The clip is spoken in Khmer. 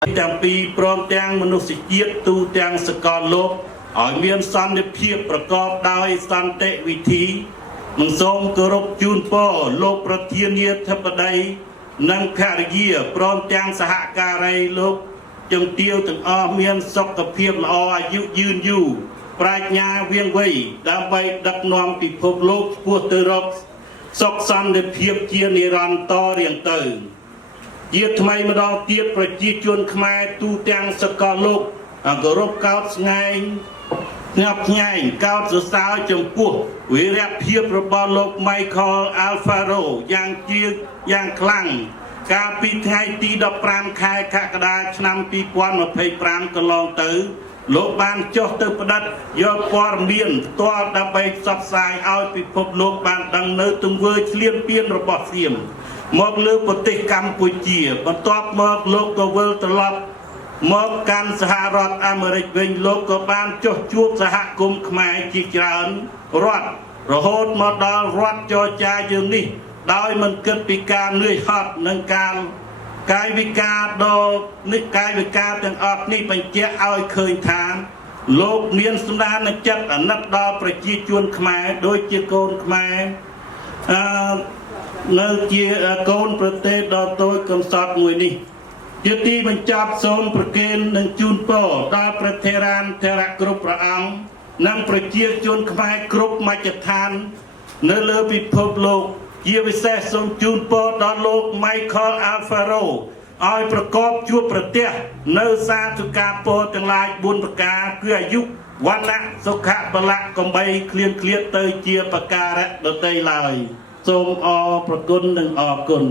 ទាំងពីរព្រមទាំងមនុស្សជាតិទូទាំងសកលលោកឲ្យមានសន្តិភាពប្រកបដោយសន្តិវិធីនឹងសូមគោរពជូនពរលោកប្រធានាធិបតីនិងភរិយាព្រមទាំងសហការីលោកជំទាវទាំងអស់មានសុខភាពល្អអាយុយឺនយូរប្រាជ្ញាវាងវៃដើម្បីដឹកនាំពិភពលោកឆ្ពោះទៅរកសុខសន្តិភាពជានិរន្តររៀងទៅជាថ្មីម្ដងទៀតប្រជាជនខ្មែរទូទាំងសកលលោកគោរពកោតស្ងែងញាប់ញែងកោតសរសើរចំពោះវីរភាពរបស់លោក Michael Alfaro យ៉ាងខ្លាំងកាលពីថ្ងៃទី15ខែកក្កដាឆ្នាំ2025កន្លងទៅលោកបានចុះទៅផ្ដិតយកព័ត៌មានផ្ទាល់ដើម្បីផ្សព្វផ្សាយឲ្យពិភពលោកបានដឹងនៅទង្វើឈ្លានពានរបស់សៀមមកលើប្រទេសកម្ពុជាបន្ទាប់មកលោកក៏វិលត្រឡប់មកកាន់សហរដ្ឋអាមេរិកវិញលោកក៏បានចុះជួបសហគមន៍ខ្មែរជាច្រើនរដ្ឋរហូតមកដល់រដ្ឋចរចាយើងនេះដោយមិនគិតពីការនឿយហត់និងការកាយវិការទាំងអស់នេះបញ្ជាក់ឲ្យឃើញថាលោកមានស្នាដចិត្តអាណិតដល់ប្រជាជនខ្មែរដូចជាកូនខ្មែរនៅជាកូនប្រទេសដ៏តូចកំសត់មួយនេះជាទីបញ្ចប់សូមប្រគេននិងជូនពរដល់ព្រះថេរានុថេរៈគ្រប់ព្រះអង្គនិងប្រជាជនខ្មែរគ្រប់មជ្ឈដ្ឋាននៅលើពិភពលោកជាពិសេសសូមជូនពរដល់លោក Michael Alfaro ឲ្យប្រកបជួបប្រទះនៅសាធុការពរទាំងឡាយ4ប្រការគឺអាយុវណ្ណៈសុខៈបលៈកំបីឃ្លៀងឃ្លាតទៅជាប្រការៈដតីឡើយសូមអរព្រគុណនិងអរគុណ